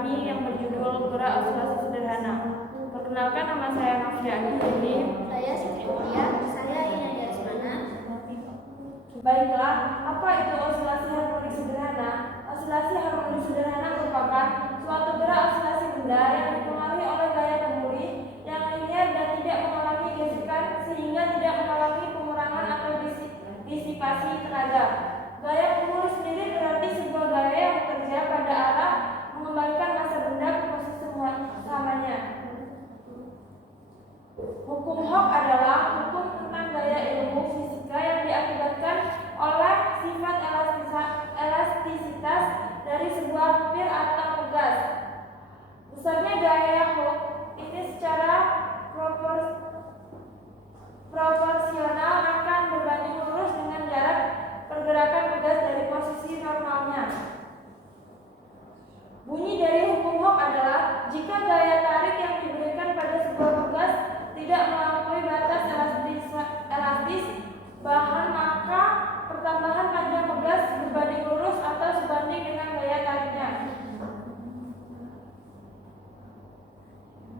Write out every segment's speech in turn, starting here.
kami yang berjudul Gerak Oscilasi Sederhana. Perkenalkan, nama saya Nafriani. Saya Siti Mulia. Saya Ina Jasmana. Baiklah, apa itu oscilasi harmonik sederhana? Oscilasi harmonik sederhana merupakan suatu gerak oscilasi benda yang dipengaruhi oleh gaya kemuli yang linear dan tidak mengalami gesekan sehingga tidak mengalami pengurangan atau disipasi tenaga. Gaya kemuli sendiri berarti sebuah gaya yang bekerja pada arah mengembalikan massa benda ke posisi samanya. Hukum Hooke adalah hukum tentang gaya ilmu fisika yang diakibatkan oleh sifat elastisitas dari sebuah pil atau pegas. Besarnya gaya Hooke ini secara proporsional akan berbanding lurus dengan jarak pergerakan pegas dari posisi normalnya. Bunyi dari hukum Hooke adalah jika gaya tarik yang diberikan pada sebuah pegas tidak melampaui batas elastis bahan, maka pertambahan panjang pegas berbanding lurus atau sebanding dengan gaya tariknya.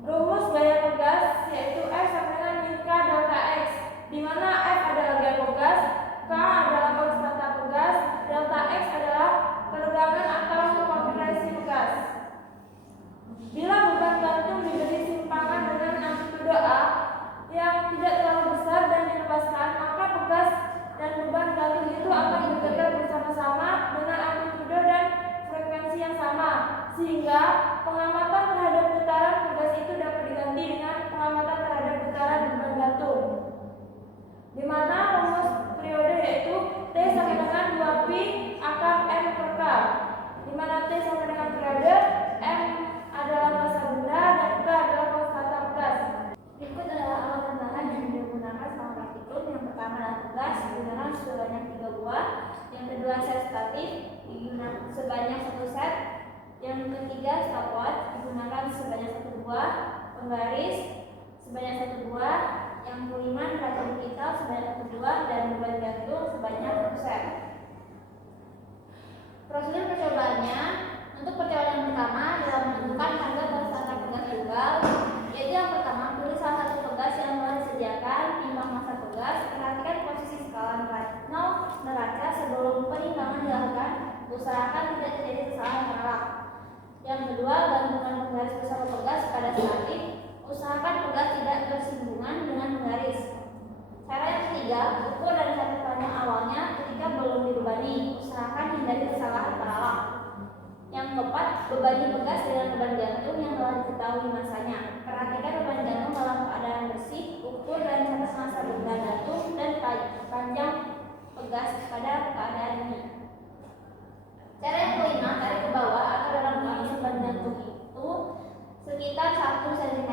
Rumus gaya pegas yaitu F sama dengan min K delta X, di mana F adalah gaya pegas, K adalah konstanta pegas, delta X adalah keregangan atau kompresi pegas. Bila beban gantung diberi simpangan dengan amplitude A yang tidak terlalu besar dan dilepaskan, maka pegas dan beban gantung itu akan bergetar bersama-sama dengan amplitude dan frekuensi yang sama, sehingga pengamatan terhadap getaran pegas itu dapat diganti dengan pengamatan terhadap getaran beban gantung, di mana rumus periode yaitu T sama dengan 2pi akar M per K, di mana T sama dengan periode, M adalah massa benda, dan K adalah konstanta pegas. Berikut adalah alat tambahan yang digunakan selama praktikum. Yang pertama adalah pegas, digunakan sebanyak 3 buah. Yang kedua set statif, digunakan sebanyak 1 set. Yang ketiga stopwatch, digunakan sebanyak 1 buah. Penggaris sebanyak 1 buah. Yang kelima neraca digital sebanyak 1 buah, dan beban gantung sebanyak 1 set. Prosedur percobaannya: untuk percobaan yang pertama adalah menentukan harga konstanta pegas tunggal, yaitu yang pertama pilih salah satu pegas yang telah disediakan, timbang massa pegas, perhatikan posisi skala neraca sebelum penimbangan dilakukan, usahakan tidak terjadi kesalahan penolak. Yang kedua, gantungkan penggaris bersama pegas pada statik, usahakan pegas tidak bersinggungan dengan penggaris. Cara yang ketiga, ukur dan catat panjang awalnya ketika belum dibebani, usahakan hindari kesalahan penolak. Yang keempat, bebani pegas dengan beban gantung yang telah diketahui masanya. Perhatikan beban gantung dalam keadaan bersih, ukur dan catat massa beban gantung dan panjang pegas pada keadaan ini. Cara yang kelima, tarik ke bawah atau dalam kondisi beban gantung itu sekitar 1 cm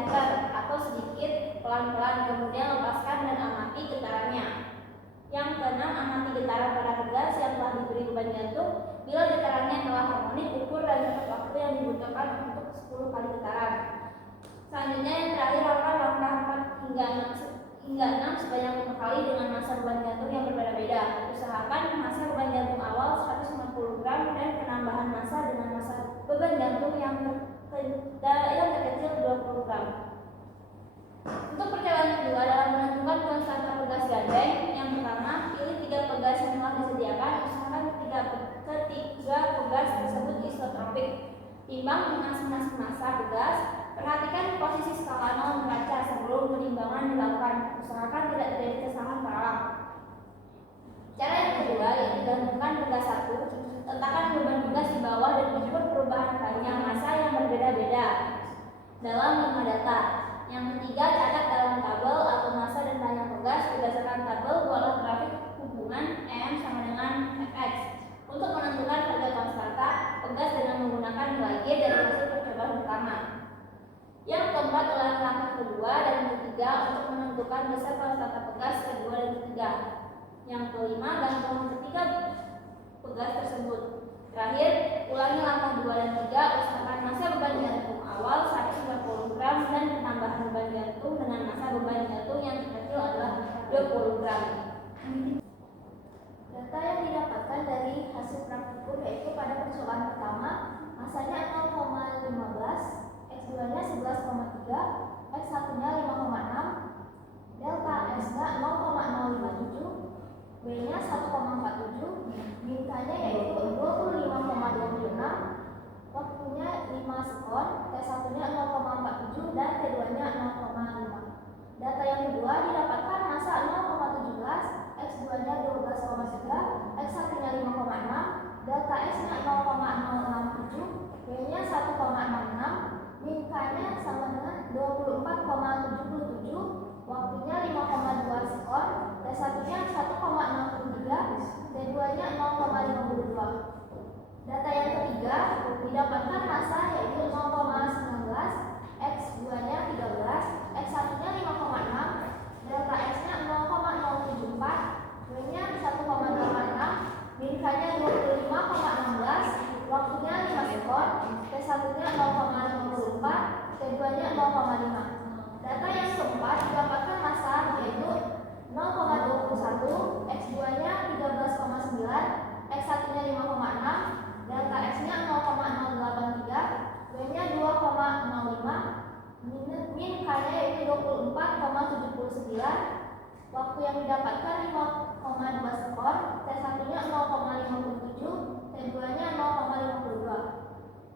atau sedikit pelan-pelan, kemudian lepaskan dan amati getarannya. Yang keenam, amati getaran pada pegas yang telah diberi beban gantung. Bila getarannya telah harmonik, ukur dan catat waktu yang dibutuhkan untuk 10 kali getaran. Selanjutnya yang terakhir, lakukan langkah 4 hingga 6 sebanyak 5 kali dengan massa beban gantung yang berbeda-beda. Usahakan massa beban gantung awal 150 gram dan penambahan massa dengan massa beban gantung yang terkecil 20 gram. Untuk percobaan kedua adalah menentukan konstanta pegas gandeng. Yang pertama, pilih 3 pegas yang telah disediakan. Usahakan ketiga pegas tersebut isotropik. Timbang masing-masing massa pegas. Perhatikan posisi skala neraca sebelum penimbangan dilakukan. Usahakan tidak terjadi kesalahan penolak. Cara yang kedua yaitu gantungkan pegas 1. Letakkan beban pegas di bawah dan ukur perubahan panjang massa yang berbeda-beda dalam 5 data. Yang ketiga, catat dalam tabel atau massa dan panjang pegas. Berdasarkan tabel, buatlah grafik hubungan M sama dengan Fx untuk menentukan harga konstanta pegas dengan menggunakan nilai G dari hasil percobaan pertama. Yang keempat adalah langkah kedua dan ketiga untuk menentukan besar konstanta pegas kedua dan ketiga. Yang kelima, gantungan ketiga pegas tersebut. Terakhir, ulangi langkah 2 dan 3, usahakan massa beban gantung awal 150 gram dan penambahan beban gantung dengan massa beban gantung yang terkecil adalah 20 gram. Data yang didapatkan dari hasil praktikum yaitu pada percobaan pertama, masanya 0,15, X2-nya 11,3, X1-nya 5,6, delta S-nya 0,057, W-nya 1,47, min K-nya yaitu 25,26, waktunya 5 sekon, T1-nya 0,47 dan T2-nya 0,5. Data yang kedua didapatkan masa 0,17, X2-nya 12,3, X1-nya 5,6, delta S-nya 0,067, W-nya 1,66, min K-nya sama dengan 24,77, waktunya 5,2 sekon, T1-nya 1,63, T2-nya 0,52. Data yang ketiga didapatkan masa yaitu 0,19, X2-nya 13, X1-nya 5,6, delta S-nya 0,074, W-nya 1,86, min K-nya 25,16, waktunya 5 sekon, T1-nya 0,54, T2-nya 0,5. Data yang keempat didapatkan masa yaitu 0,21, X2-nya 13,9, X1-nya 5,6, delta S-nya 0,083, W-nya 2,05, min K-nya yaitu 24,79, waktu yang didapatkan 5,2 sekon, T1-nya 0,57, T2-nya 0,52.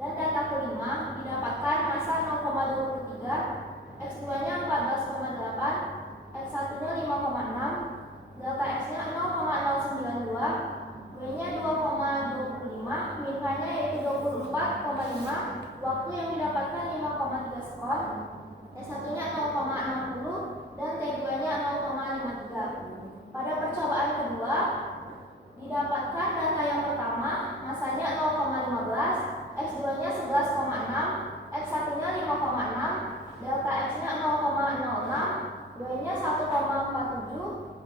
Dan data kelima didapatkan masa 0,23, X2-nya 14,8, X1-nya 5,6, delta S-nya 0,092, W-nya 2,25, min K-nya yaitu 24,5, waktu yang didapatkan 5,3 sekon, T1-nya 0,60 dan T2-nya 0,53. Pada percobaan kedua didapatkan data yang pertama masanya 0,15, X2-nya 11,6, X1-nya 5,6, delta S-nya 0,06, W-nya 1,47,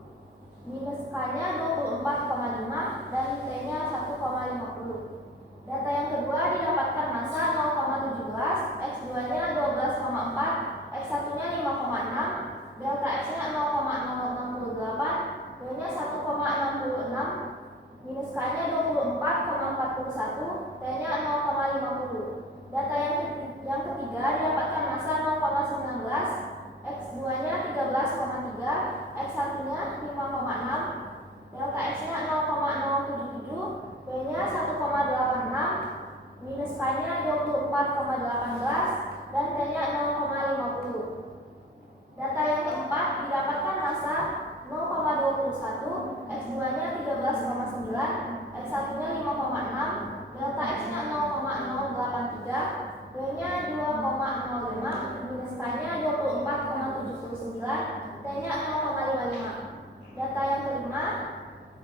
minus K-nya 24,5 dan T-nya 1,50. Data yang kedua didapatkan masa 0,17, X2-nya 12,4, X1-nya 5,6, delta S-nya 0,068, W-nya 1,66, minus K-nya 24,41, T-nya 0,50. Data yang ketiga didapatkan masa 0,19, X2-nya 13,3, X1-nya 5,6, delta S-nya 0,077, W-nya 1,86, minus K-nya 24,18 dan T-nya 0,50. Data yang keempat didapatkan masa 0,21, X2-nya 13,9, X1-nya 5,6, delta S-nya 0,083, W-nya 2,05, minus K-nya 24,79, T-nya 0,55. Data yang kelima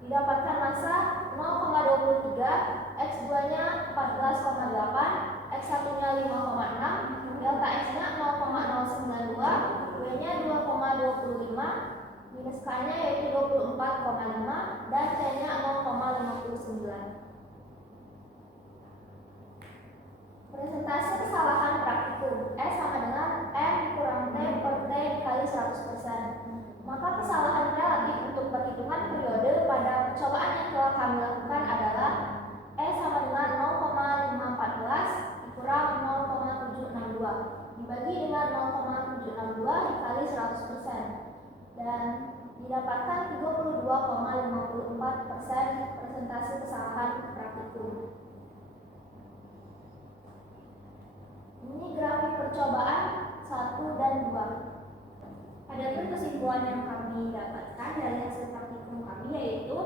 didapatkan masa 0,23, X2-nya 14,8, X1-nya 5,6, delta S-nya 0,092, W-nya 2,25, minus K-nya yaitu 24,5 dan T-nya 0,59. Presentasi kesalahan praktikum S sama dengan M kurang T per T kali 100%. Maka kesalahan relatif untuk perhitungan periode pada percobaan yang telah kami lakukan adalah S sama dengan 0,514 dikurang 0,762 dibagi dengan 0,762 dikali 100% dan didapatkan 32,54% presentasi kesalahan praktikum. Ini grafik percobaan 1 dan 2. Adapun kesimpulan yang kami dapatkan dari hasil praktikum kami yaitu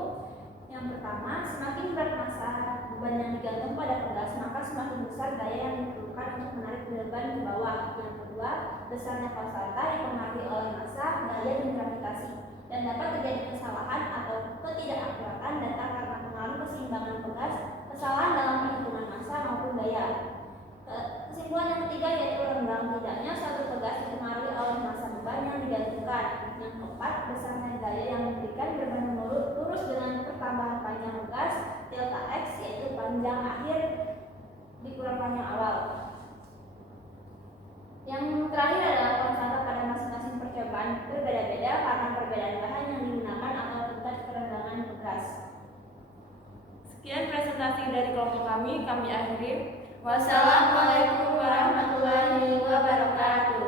yang pertama, semakin berat massa beban yang digantung pada pegas, maka semakin besar daya yang diperlukan untuk menarik beban ke bawah. Yang kedua, besarnya konstanta yang dipengaruhi oleh massa, daya, dan gravitasi. Dan dapat terjadi kesalahan atau ketidakakuratan data karena pengaruh keseimbangan pegas, kesalahan dalam perhitungan massa maupun daya. Kesimpulan yang ketiga yaitu renggang tidaknya suatu pegas dipengaruhi oleh massa beban yang digantungkan. Yang keempat, besarnya daya yang diberikan berbanding lurus dengan pertambahan panjang pegas delta X, yaitu panjang akhir dikurang panjang awal. Yang terakhir adalah konstanta pada masing-masing percobaan berbeda-beda karena perbedaan bahan yang digunakan atau tingkat kerenggangan pegas. Sekian presentasi dari kelompok kami akhiri. Wassalamualaikum warahmatullahi wabarakatuh.